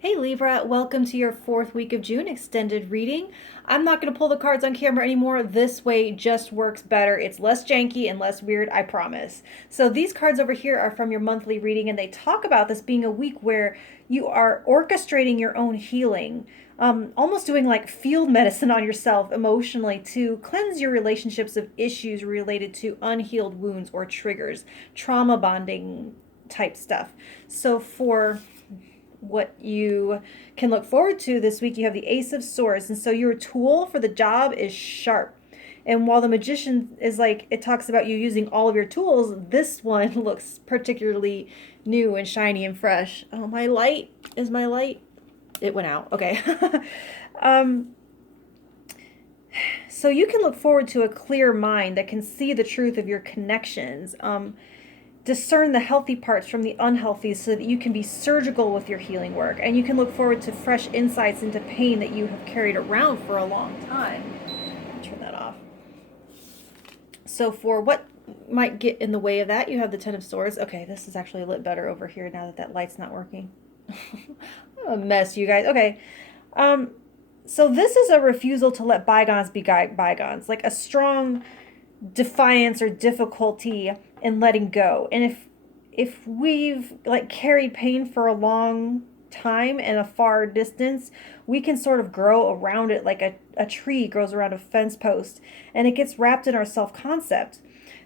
Hey Libra, welcome to your fourth week of June extended reading. I'm not going to pull the cards on camera anymore. This way just works better. It's less janky and less weird, I promise. So these cards over here are from your monthly reading, and they talk about this being a week where you are orchestrating your own healing, almost doing like field medicine on yourself emotionally to cleanse your relationships of issues related to unhealed wounds or triggers, trauma bonding type stuff. So for what you can look forward to this week, you have the Ace of Swords. And so your tool for the job is sharp. And while the Magician is like, it talks about you using all of your tools, this one looks particularly new and shiny and fresh. Oh, my light. Is my light? It went out. Okay. um, so you can look forward to a clear mind that can see the truth of your connections. Discern the healthy parts from the unhealthy so that you can be surgical with your healing work, and you can look forward to fresh insights into pain that you have carried around for a long time. Turn that off. So for what might get in the way of that, you have the Ten of Swords. Okay, this is actually lit better over here now that that light's not working. I'm a mess, you guys. Okay. So this is a refusal to let bygones be bygones, like a strong defiance or difficulty in letting go. And if we've like carried pain for a long time and a far distance, we can sort of grow around it like a tree grows around a fence post, and it gets wrapped in our self-concept.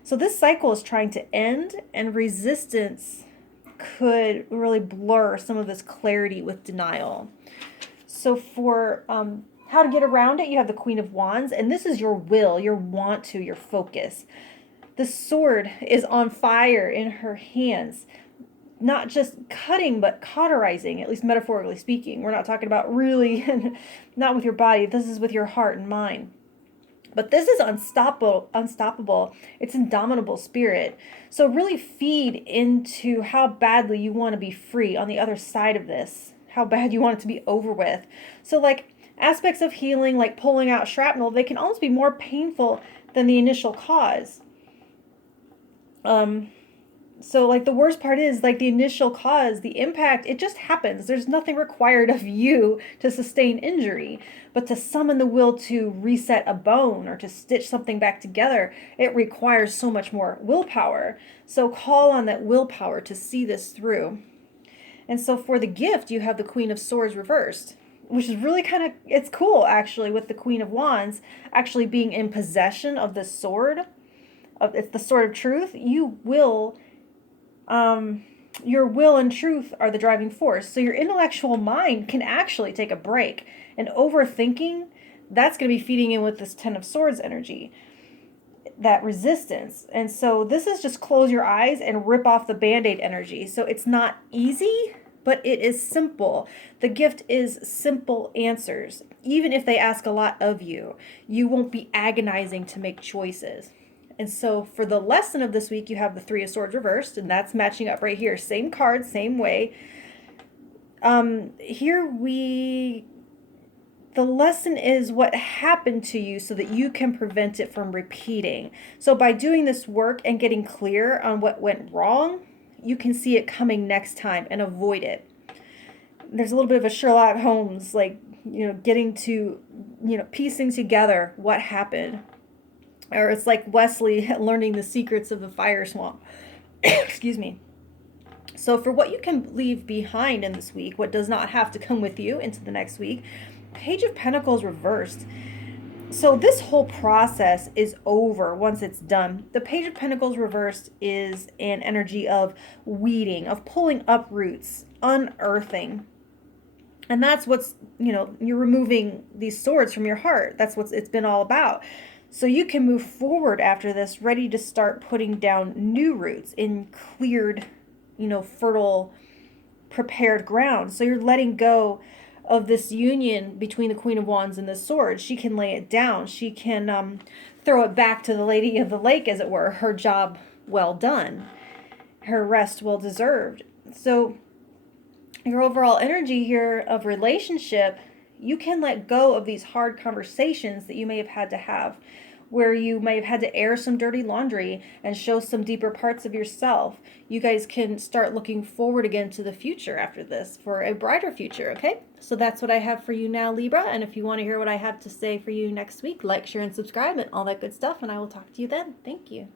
So this cycle is trying to end, and resistance could really blur some of this clarity with denial. So for how to get around it, you have the Queen of Wands, and this is your will, your want to, your focus. The sword is on fire in her hands, not just cutting, but cauterizing, at least metaphorically speaking. We're not talking about really, not with your body. This is with your heart and mind. But this is unstoppable. It's indomitable spirit. So really feed into how badly you want to be free on the other side of this, how bad you want it to be over with. So like aspects of healing, like pulling out shrapnel, they can almost be more painful than the initial cause. So like the worst part is like the initial cause, the impact, it just happens. There's nothing required of you to sustain injury, but to summon the will to reset a bone or to stitch something back together, it requires so much more willpower. So call on that willpower to see this through. And so for the gift, you have the Queen of Swords reversed, which is really kind of, it's cool actually, with the Queen of Wands actually being in possession of the sword. It's the sword of truth. Your will and truth are the driving force. So your intellectual mind can actually take a break. And overthinking, that's going to be feeding in with this Ten of Swords energy, that resistance. And so this is just close your eyes and rip off the Band-Aid energy. So it's not easy, but it is simple. The gift is simple answers. Even if they ask a lot of you, you won't be agonizing to make choices. And so for the lesson of this week, you have the Three of Swords reversed, and that's matching up right here. Same card, same way. The lesson is what happened to you so that you can prevent it from repeating. So by doing this work and getting clear on what went wrong, you can see it coming next time and avoid it. There's a little bit of a Sherlock Holmes, like, getting to, piecing together what happened. Or it's like Wesley learning the secrets of the fire swamp. Excuse me. So for what you can leave behind in this week, what does not have to come with you into the next week, Page of Pentacles reversed. So this whole process is over once it's done. The Page of Pentacles reversed is an energy of weeding, of pulling up roots, unearthing. And that's what's, you're removing these swords from your heart. That's what it's been all about. So you can move forward after this, ready to start putting down new roots in cleared, fertile, prepared ground. So you're letting go of this union between the Queen of Wands and the sword. She can lay it down. She can throw it back to the Lady of the Lake, as it were. Her job well done. Her rest well deserved. So your overall energy here of relationship, you can let go of these hard conversations that you may have had to have where you may have had to air some dirty laundry and show some deeper parts of yourself, you guys can start looking forward again to the future after this for a brighter future, okay? So that's what I have for you now, Libra. And if you want to hear what I have to say for you next week, like, share, and subscribe and all that good stuff. And I will talk to you then. Thank you.